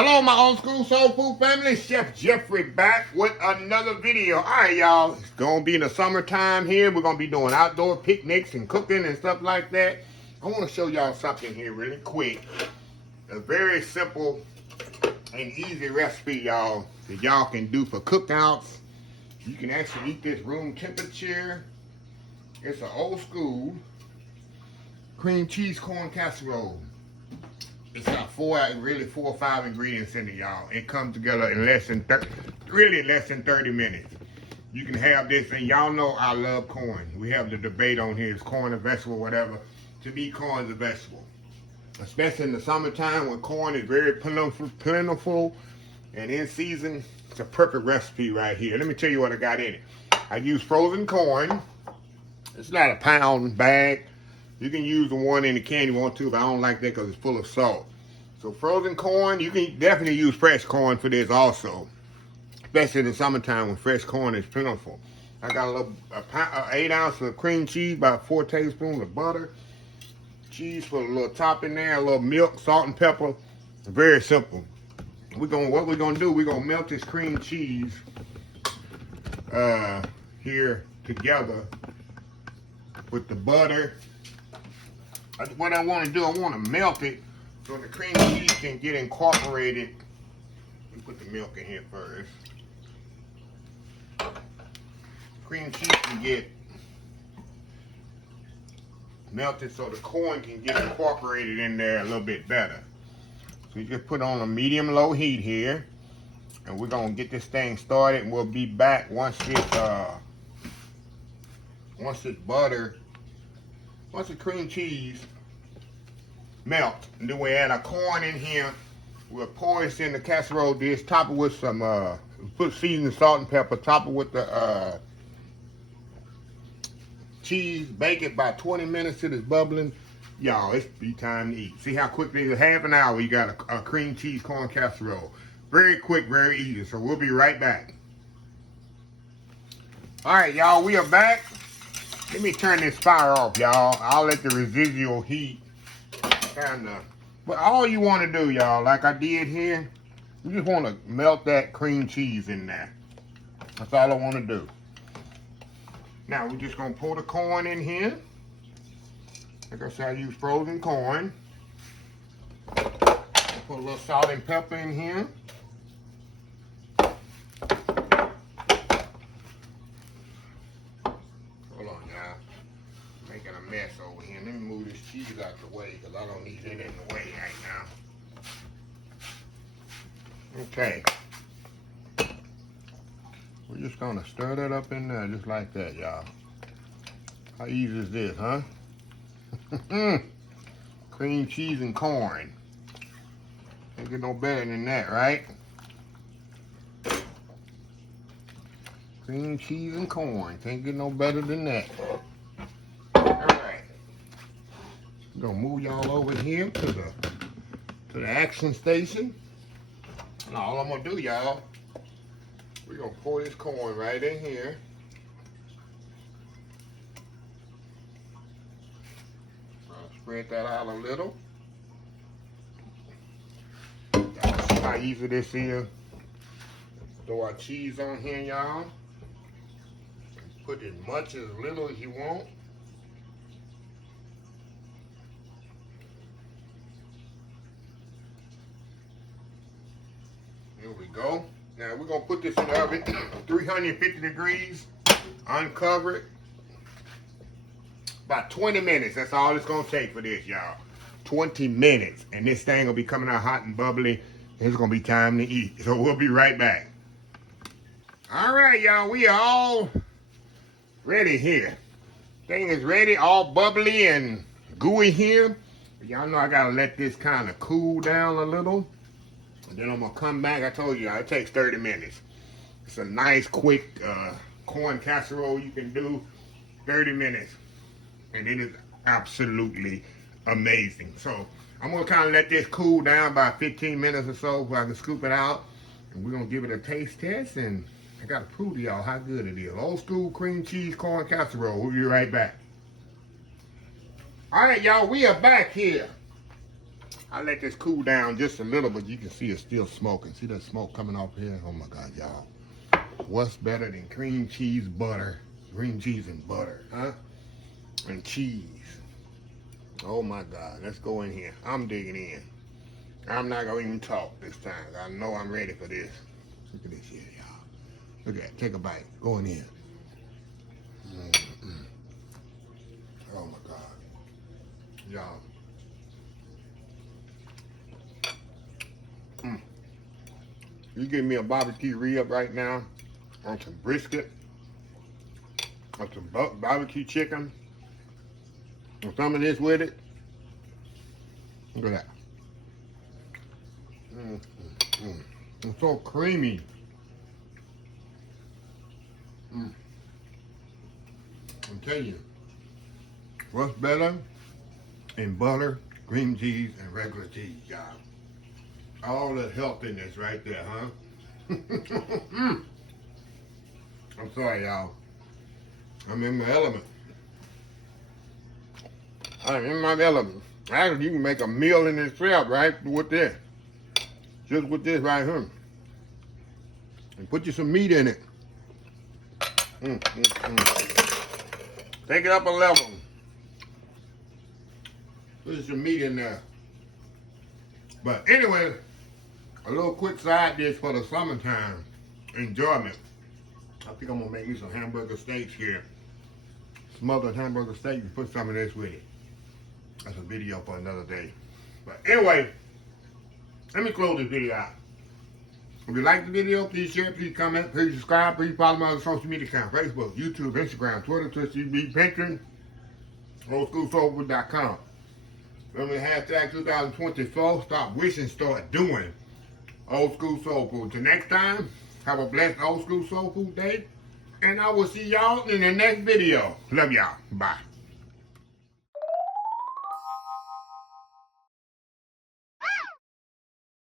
Hello, my old school soul food family. Chef Jeffrey back with another video. All right, y'all. It's going to be in the summertime here. We're going to be doing outdoor picnics and cooking and stuff like that. I want to show y'all something here really quick. A very simple and easy recipe, y'all, that y'all can do for cookouts. You can actually eat this room temperature. It's an old school cream cheese corn casserole. It's got four or five ingredients in it, y'all. It comes together in less than 30 minutes. You can have this, and y'all know I love corn. We have the debate on here, is corn a vegetable, whatever. To me, corn is a vegetable. Especially in the summertime when corn is very plentiful and in season. It's a perfect recipe right here. Let me tell you what I got in it. I use frozen corn. It's not a pound bag. You can use the one in the can you want to, but I don't like that because it's full of salt. So frozen corn, you can definitely use fresh corn for this also. Especially in the summertime when fresh corn is plentiful. I got an 8 ounces of cream cheese, about 4 tablespoons of butter. Cheese for a little top in there, a little milk, salt and pepper. Very simple. What we're gonna do, we're gonna melt this cream cheese here together with the butter. What I want to do, I want to melt it so the cream cheese can get incorporated. Let me put the milk in here first. Cream cheese can get melted so the corn can get incorporated in there a little bit better. So you just put on a medium-low heat here, and we're gonna get this thing started. And we'll be back once the cream cheese melt, and then we add our corn in here. We'll pour this in the casserole dish, top it with some put seasoned salt and pepper, top it with the cheese, bake it by 20 minutes till it's bubbling. Y'all, it's be time to eat. See how quickly, in half an hour, you got a cream cheese corn casserole. Very quick, very easy. So we'll be right back. All right, y'all, we are back. Let me turn this fire off, y'all. I'll let the residual heat but all you want to do, y'all, like I did here, you just want to melt that cream cheese in there. That's all I want to do. Now, we're just going to pour the corn in here. Like I said, I use frozen corn. Put a little salt and pepper in here. Making a mess over here. Let me move this cheese out the way because I don't need it in the way right now. Okay. We're just gonna stir that up in there just like that, y'all. How easy is this, huh? Cream cheese and corn. Can't get no better than that, right? Cream cheese and corn. Can't get no better than that. I'm gonna move y'all over here to the action station. And all I'm gonna do, y'all, we're gonna pour this corn right in here. I'll spread that out a little. Y'all see how easy this is? Throw our cheese on here, y'all. Put as much as little as you want. Here we go. Now we're gonna put this in the oven, 350 degrees, uncover it. About 20 minutes, that's all it's gonna take for this, y'all. 20 minutes, and this thing will be coming out hot and bubbly. It's gonna be time to eat, so we'll be right back. All right, y'all, we are all ready here. Thing is ready, all bubbly and gooey here. Y'all know I gotta let this kind of cool down a little. And then I'm gonna come back. I told you, it takes 30 minutes. It's a nice, quick corn casserole you can do. 30 minutes. And it is absolutely amazing. So I'm gonna kind of let this cool down by 15 minutes or so so I can scoop it out. And we're gonna give it a taste test, and I gotta prove to y'all how good it is. Old school cream cheese corn casserole. We'll be right back. All right, y'all, we are back here. I let this cool down just a little, but you can see it's still smoking. See that smoke coming off here? Oh my God, y'all. What's better than cream cheese butter? Cream cheese and butter, huh? And cheese. Oh my God, let's go in here. I'm digging in. I'm not gonna even talk this time. I know I'm ready for this. Look at this here, y'all. Look at that, take a bite, going in. Oh my God, y'all. You give me a barbecue rib right now, on some brisket, or some barbecue chicken, or some of this with it. Look at that. It's so creamy. I'm telling you, what's better than butter, cream cheese, and regular cheese, y'all? All the healthiness right there, huh? I'm sorry, y'all. I'm in my element. I'm in my element. Actually, you can make a meal in itself, right? With this. Just with this right here. And put you some meat in it. Take it up a level. Put some meat in there. But anyway, a little quick side dish for the summertime enjoyment. I think I'm gonna make me some hamburger steaks here. Smothered hamburger steak and put some of this with it. That's a video for another day. But anyway, let me close this video out. If you like the video, please share, please comment, please subscribe, please follow my other social media accounts: Facebook, YouTube, Instagram, Twitter, Twitch, YouTube, Pinterest, oldschoolsoulfood.com. Remember the hashtag 2024, stop wishing, start doing. Old School Soul Food. Till next time, have a blessed Old School Soul Food day. And I will see y'all in the next video. Love y'all. Bye.